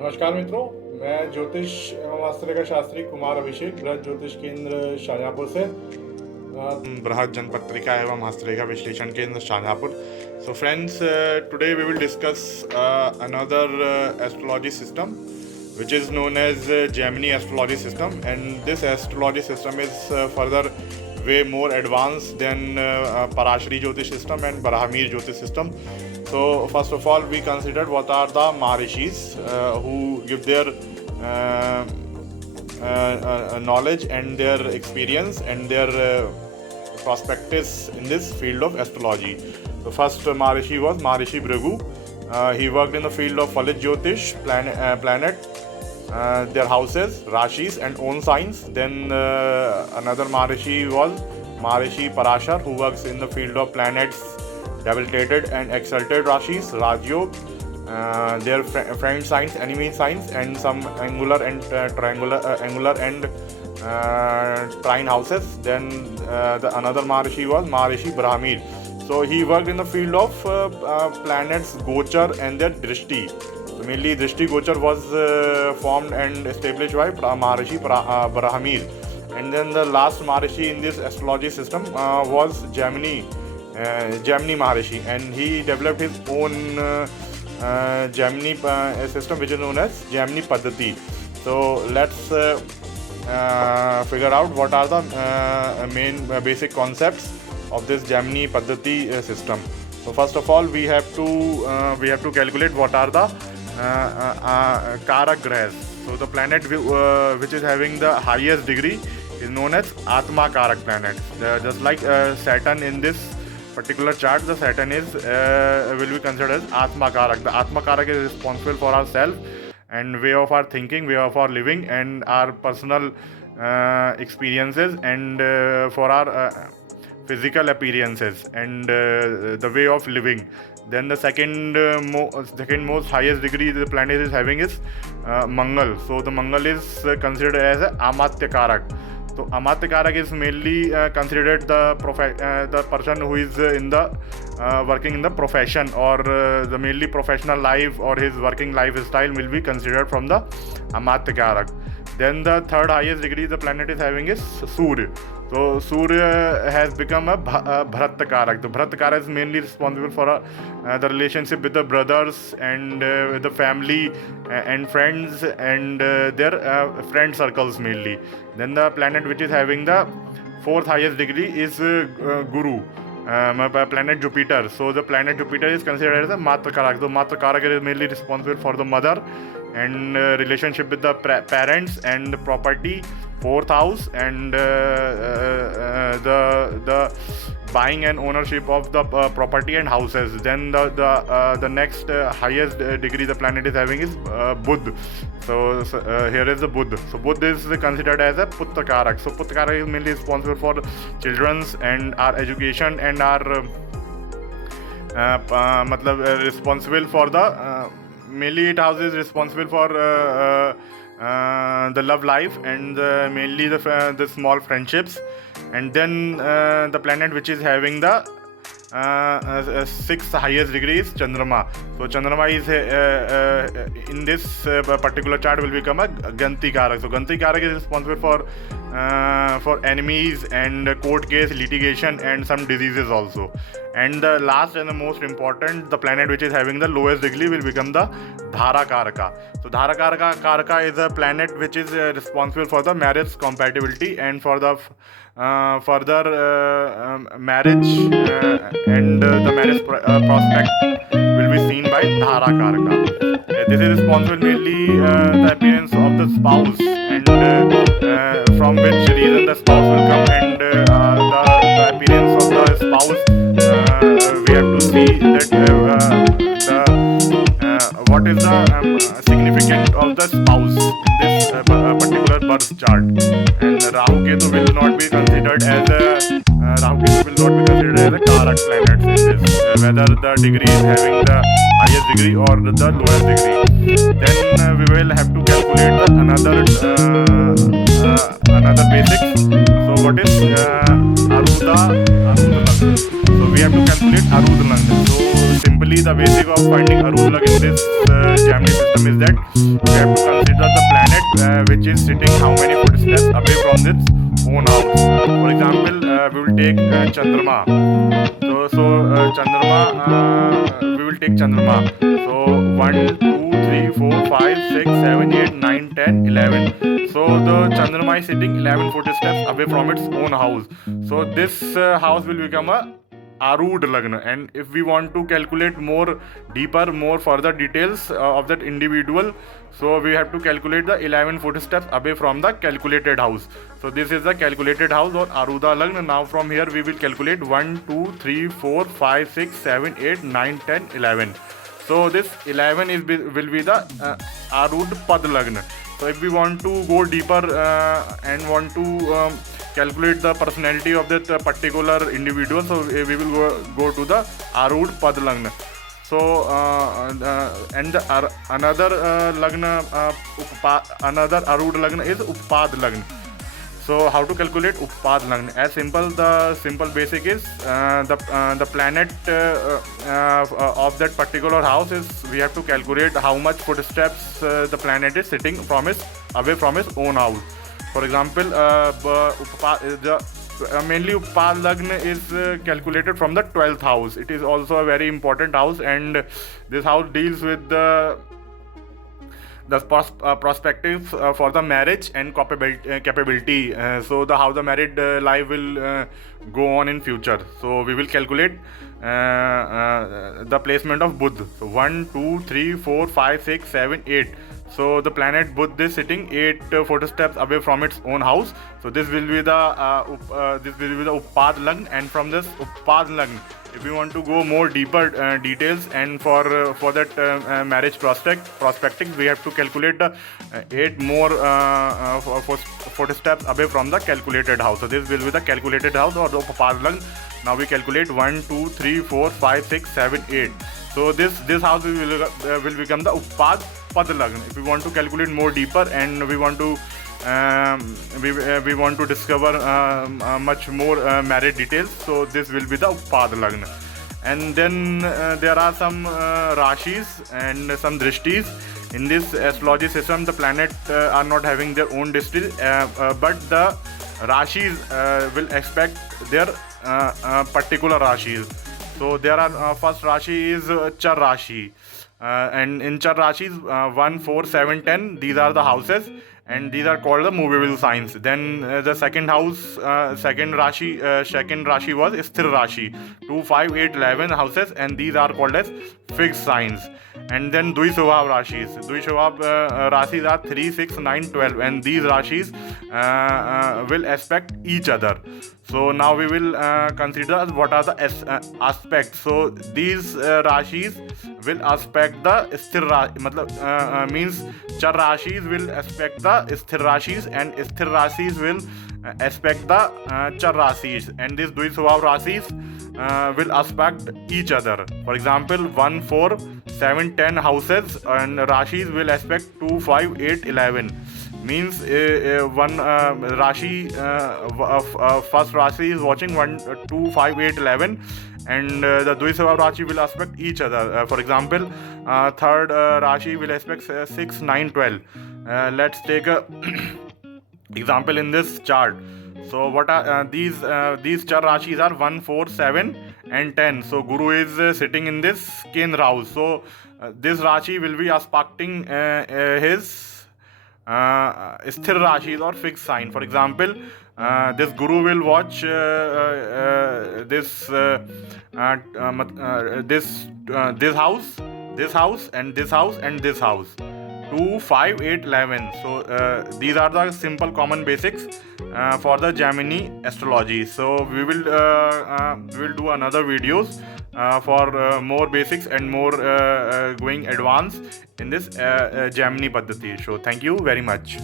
नमस्कार मित्रों, मैं ज्योतिष एवं वास्तुरेखा शास्त्री कुमार अभिषेक बृहद ज्योतिष केंद्र शाहजहाँपुर से बृहद जनपत्रिका एवं हस्तरेखा विश्लेषण केंद्र Shahjahanpur. So friends, today we will discuss another astrology system which is known as Gemini astrology system, and this astrology system is further way more advanced than Parashari Jyotish system and Brahmir Jyotish system. So first of all, we considered what are the Maharishis who give their knowledge and their experience and their prospectus in this field of astrology. The first Maharishi was Maharishi Bhrigu. He worked in the field of Phalit Jyotish, planet, their houses, Rashis and own signs. Then another Maharishi was Maharishi Parashar, who works in the field of planets, debilitated and exalted Rashis, Rajyog, their friend signs, enemy signs, and some angular and angular and trine houses. Then another Maharishi was Maharishi Brahmir. So he worked in the field of planets Gochar and their Drishti. So mainly Drishti Gochar was formed and established by Maharishi Brahmir. And then the last Maharishi in this astrology system was Gemini Maharishi, and he developed his own Gemini system, which is known as Gemini Paddhati. So let's figure out what are the main basic concepts of this Gemini Paddhati system. So first of all, we have to calculate what are the Karak Grahas. So the planet which is having the highest degree is known as Atma Karak planet. Just like Saturn in this particular chart, the Saturn is will be considered as Atma Karak. The Atma Karak is responsible for our self and way of our thinking, way of our living, and our personal experiences, and for our physical appearances and the way of living. Then the second most highest degree the planet is having is Mangal. So the Mangal is considered as a Amatya Karak. So Amatya Karak is mainly considered the person who is in the working in the profession, or the mainly professional life, or his working lifestyle will be considered from the Amatya Karak. Then the third highest degree the planet is having is Surya. So Surya has become a Bharat Karak. The Bharat Karak is mainly responsible for the relationship with the brothers and with the family and friends and their friend circles mainly. Then the planet which is having the fourth highest degree is Guru. Planet Jupiter. So the planet Jupiter is considered as a Matra Karak. The Matra Karak is mainly responsible for the mother and relationship with the parents and property, fourth house, and the buying and ownership of the property and houses. Then the next highest degree the planet is having is Buddha. So here is the Buddha. So Buddha is considered as a Putra Karak. So Putra Karak is mainly responsible for children's and our education and our responsible for the mainly it house is responsible for the love life and mainly the small friendships. And then the planet which is having the sixth highest degree is Chandrama. So Chandrama is in this particular chart will become a Ganti Karak. So Ganti Karak is responsible for enemies and court case litigation and some diseases also. And the last and the most important, the planet which is having the lowest degree will become the Dhara Karaka. So Dhara Karaka is a planet which is responsible for the marriage compatibility and for the further marriage and the marriage prospect will be seen by Dhara Karaka. This is responsible mainly the appearance of the spouse and from which reason the spouse will come, and the appearance of the spouse. We have to see that what is the significance of the spouse in this particular birth chart. And Rahu Ketu will not be considered as a Karak. Karak planets in this, whether the degree is having the highest degree or the lowest degree. Then we will have to calculate the another basics. So what is Aruda Lagna? So we have to calculate Arud Lagna. So simply the basic of finding Arud Lagna in this Gemini system is that we have to consider the planet which is sitting how many footsteps away from its own house. For example, we will take Chandrama. Chandrama, we will take Chandrama. So 1, 2, 3, 4, 5, 6, 7, 8, 9, 10, 11. So the Chandrama is sitting 11 footsteps away from its own house. So this house will become a Arud Lagna. And if we want to calculate more further details of that individual, so we have to calculate the 11 footsteps away from the calculated house. So this is the calculated house or Aruda Lagna. Now from here we will calculate 1, 2, 3, 4, 5, 6, 7, 8, 9, 10, 11. So this 11 will be the Arud Pad Lagna. So if we want to go deeper and want to calculate the personality of that particular individual, so we will go to the Arud Pad Lagna. So and another Lagna, another Arud Lagna is Uppad Lagna. So how to calculate Uppad Lagna? As the simple basic is the planet of that particular house is, we have to calculate how much footsteps the planet is sitting away from its own house. For example, mainly Uppad Lagna is calculated from the 12th house. It is also a very important house, and this house deals with the perspectives for the marriage and capability. So how the married life will go on in future. So we will calculate the placement of Buddha. So 1, 2, 3, 4, 5, 6, 7, 8. So the planet Buddha is sitting 8 footsteps away from its own house. So this will be the Uppad Lagna, and from this Uppad Lagna, if we want to go more deeper details and for that marriage prospecting, we have to calculate the 8 more footsteps away from the calculated house. So this will be the calculated house or the Uppad Lagna. Now we calculate 1, 2, 3, 4, 5, 6, 7, 8. So this house will become the Uppad Pad Lagna. If we want to calculate more deeper and we want to discover much more married details, so this will be the Uppad Lagna. And then there are some Rashis and some Drishtis. In this astrology system, the planets are not having their own drishti, but the Rashis will expect their particular Rashis. So there are first Rashi is Char Rashi, and in Char Rashis 1, 4, 7, 10, these are the houses, and these are called the movable signs. Then the second house, second Rashi was Sthir Rashi, 2, 5, 8, 11 houses, and these are called as fixed signs. And then Dvisvabhav Rashis are 3, 6, 9, 12, and these Rashis will aspect each other. So now we will consider what are the aspects. So these Rashis will aspect the Sthir Rashi, means Char Rashis will aspect the Sthir Rashis, and Sthir Rashis will aspect the Char Rashis, and these Dvisvabhav Rashis will aspect each other. For example, 1, 4, 7, 10 houses and Rashis will aspect 2, 5, 8, 11. Means one Rashi, first Rashi is watching 1, 2, 5, 8, 11, and the Dvisvabhav Rashi will aspect each other. For example, third Rashi will aspect 6, 9, 12. Let's take a example in this chart. So what are these char Rashis are 1, 4, 7 and 10. So Guru is sitting in this Kendra house. So this Rashi will be aspecting his Sthir Rashis or fixed sign. For example, this Guru will watch this house, this house, and this house, and this house. 2, 5, 8, 11. So these are the simple common basics for the Gemini astrology. So we will do another videos for more basics and more going advanced in this Gemini Paddhati. So thank you very much.